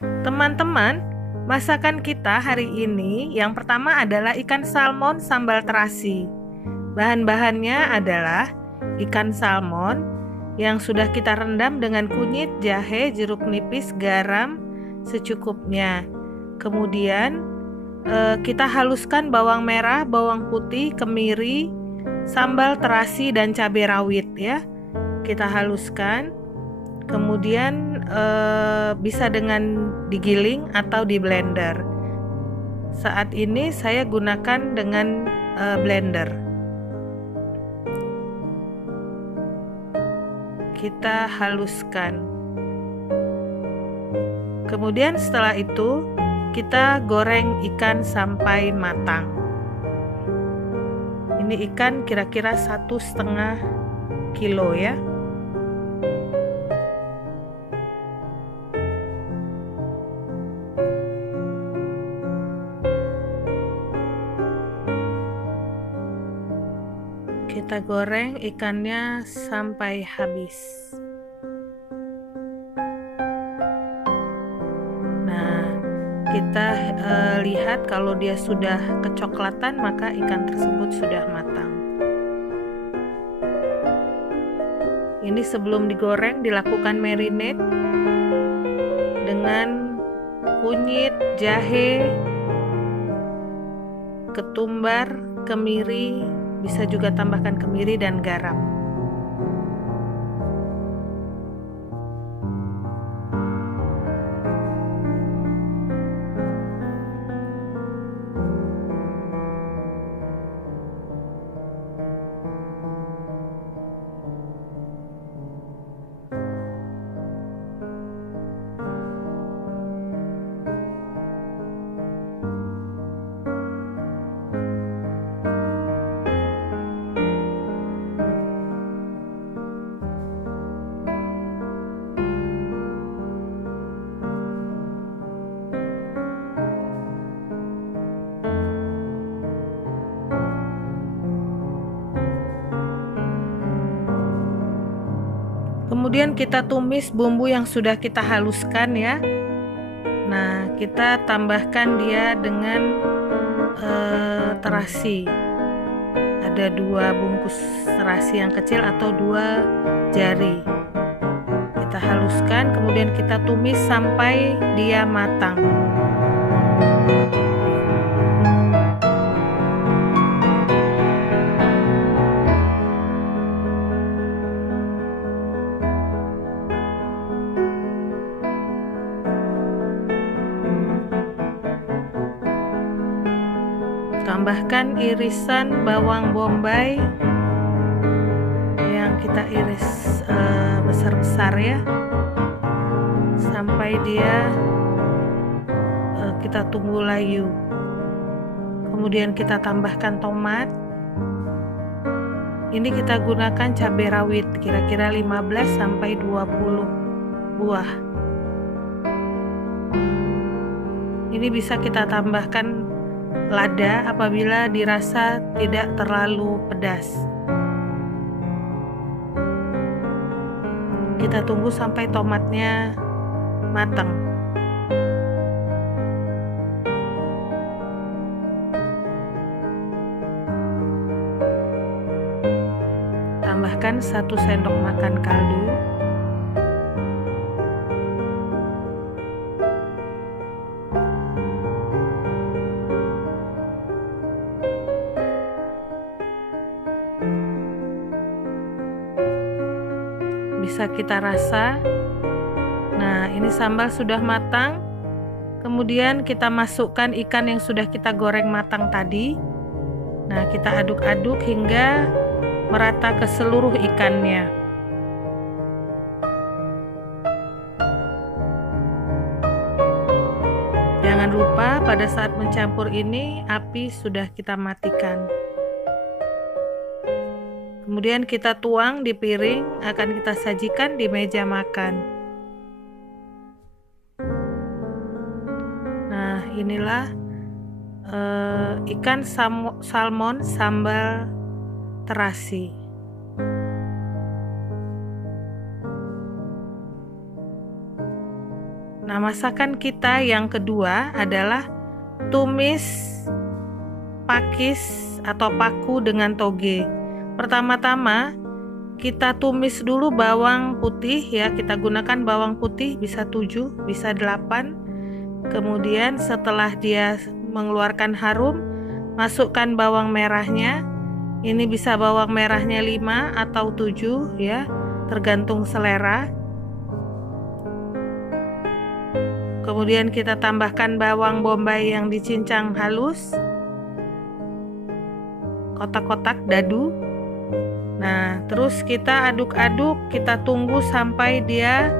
Teman-teman, masakan kita hari ini yang pertama adalah ikan salmon sambal terasi. Bahan-bahannya adalah ikan salmon yang sudah kita rendam dengan kunyit, jahe, jeruk nipis, garam secukupnya. Kemudian kita haluskan bawang merah, bawang putih, kemiri, sambal terasi dan cabai rawit ya. Kita haluskan. Kemudian bisa dengan digiling atau di blender. Saat ini saya gunakan dengan blender. Kita haluskan. Kemudian setelah itu kita goreng ikan sampai matang. Ini ikan kira-kira 1,5 kilo ya. Kita goreng ikannya sampai habis. Nah, kita lihat kalau dia sudah kecoklatan, maka ikan tersebut sudah matang. Ini sebelum digoreng dilakukan marinade dengan kunyit, jahe, ketumbar, kemiri, bisa juga tambahkan kemiri dan garam. Kemudian kita tumis bumbu yang sudah kita haluskan ya. Nah, kita tambahkan dia dengan terasi. Ada 2 bungkus terasi yang kecil atau 2 jari. Kita haluskan, kemudian kita tumis sampai dia matang. Tambahkan irisan bawang bombay yang kita iris besar-besar ya, sampai dia kita tunggu layu. Kemudian kita tambahkan tomat. Ini kita gunakan cabai rawit kira-kira 15 sampai 20 buah. Ini bisa kita tambahkan lada apabila dirasa tidak terlalu pedas. Kita tunggu sampai tomatnya matang. Tambahkan 1 sendok makan kaldu. Bisa kita rasa. Nah, ini sambal sudah matang. Kemudian kita masukkan ikan yang sudah kita goreng matang tadi. Nah, kita aduk-aduk hingga merata ke seluruh ikannya. Jangan lupa pada saat mencampur ini api sudah kita matikan. Kemudian kita tuang di piring, akan kita sajikan di meja makan. Nah, inilah ikan salmon sambal terasi. Nah, masakan kita yang kedua adalah tumis pakis atau paku dengan toge. Pertama-tama kita tumis dulu bawang putih ya, kita gunakan bawang putih bisa 7, bisa 8. Kemudian setelah dia mengeluarkan harum, masukkan bawang merahnya. Ini bisa bawang merahnya 5 atau 7 ya, tergantung selera. Kemudian kita tambahkan bawang bombay yang dicincang halus, kotak-kotak dadu. Nah, terus kita aduk-aduk, kita tunggu sampai dia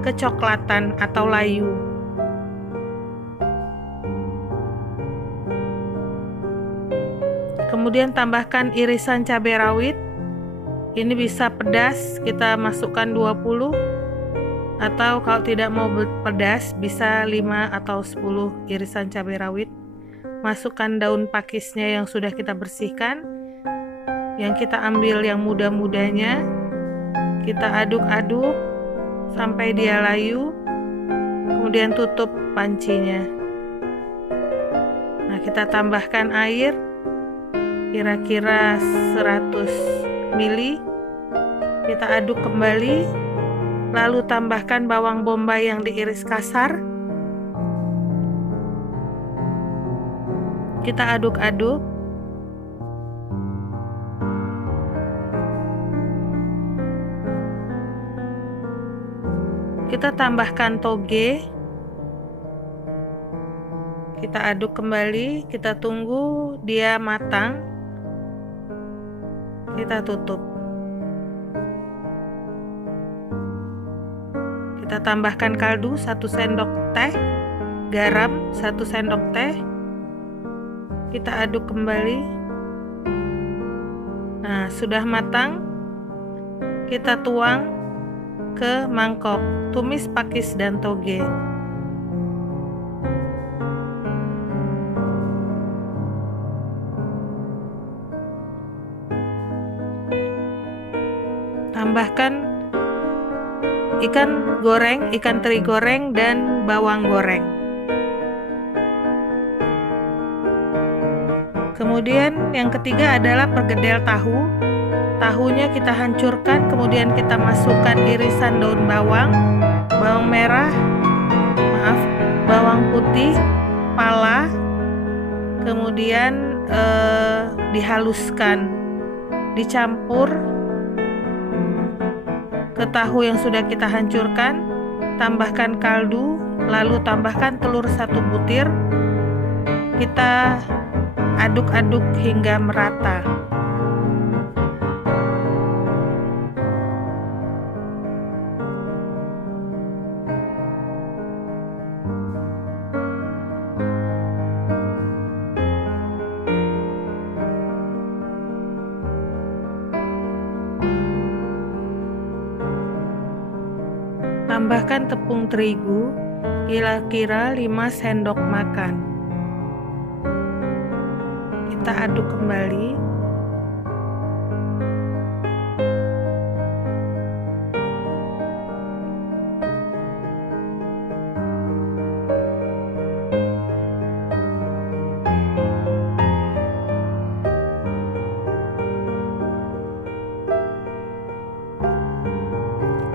kecoklatan atau layu. Kemudian tambahkan irisan cabai rawit. Ini bisa pedas, kita masukkan 20, atau kalau tidak mau pedas bisa 5 atau 10 irisan cabai rawit. Masukkan daun pakisnya yang sudah kita bersihkan, yang kita ambil yang muda-mudanya, kita aduk-aduk sampai dia layu, kemudian tutup pancinya. Nah, kita tambahkan air kira-kira 100 ml, kita aduk kembali, lalu tambahkan bawang bombay yang diiris kasar, kita aduk-aduk. Kita tambahkan toge, kita aduk kembali, kita tunggu dia matang, kita tutup. Kita tambahkan kaldu 1 sendok teh, garam 1 sendok teh, kita aduk kembali. Nah, sudah matang, kita tuang ke mangkok tumis pakis dan toge. Tambahkan ikan goreng, ikan teri goreng, dan bawang goreng. Kemudian yang ketiga adalah perkedel tahu. Tahunya kita hancurkan, kemudian kita masukkan irisan daun bawang, bawang merah, bawang putih, pala, kemudian dihaluskan, dicampur ke tahu yang sudah kita hancurkan, tambahkan kaldu, lalu tambahkan telur 1 butir, kita aduk-aduk hingga merata. Tambahkan tepung terigu kira-kira 5 sendok makan. Kita aduk kembali.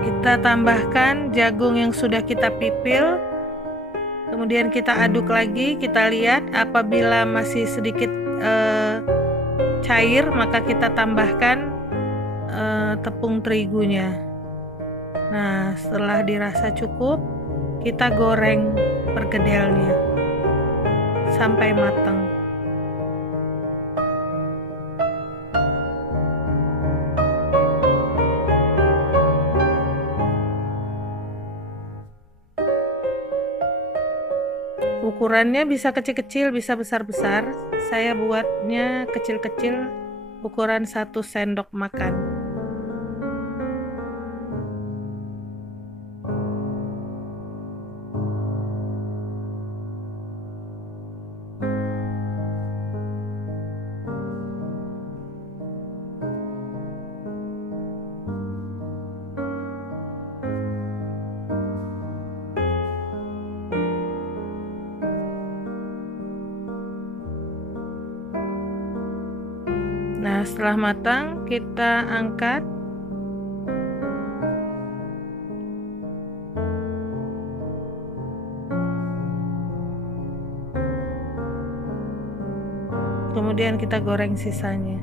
Kita tambahkan jagung yang sudah kita pipil, kemudian kita aduk lagi. Kita lihat apabila masih sedikit cair, maka kita tambahkan tepung terigunya. Nah, setelah dirasa cukup, kita goreng perkedelnya sampai matang. Ukurannya bisa kecil-kecil, bisa besar-besar. Saya buatnya kecil-kecil, ukuran 1 sendok makan. setelah matang kita angkat. Kemudian kita goreng sisanya.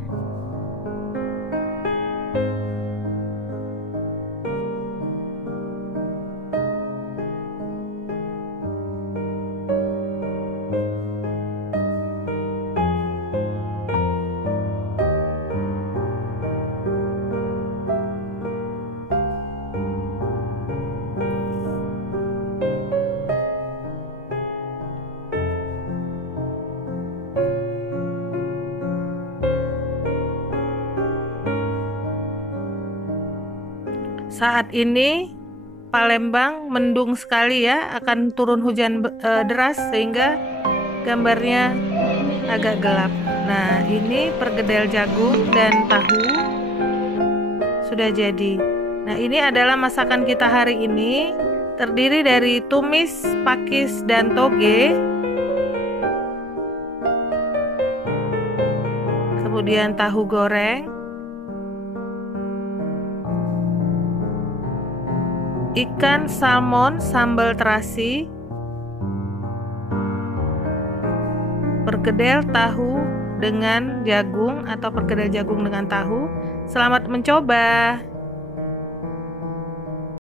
Saat ini Palembang mendung sekali ya, akan turun hujan deras sehingga gambarnya agak gelap. Nah, ini perkedel jagung dan tahu sudah jadi. Nah, ini adalah masakan kita hari ini, terdiri dari tumis, pakis, dan toge. Kemudian tahu goreng, ikan salmon sambal terasi, perkedel tahu dengan jagung atau perkedel jagung dengan tahu. Selamat mencoba.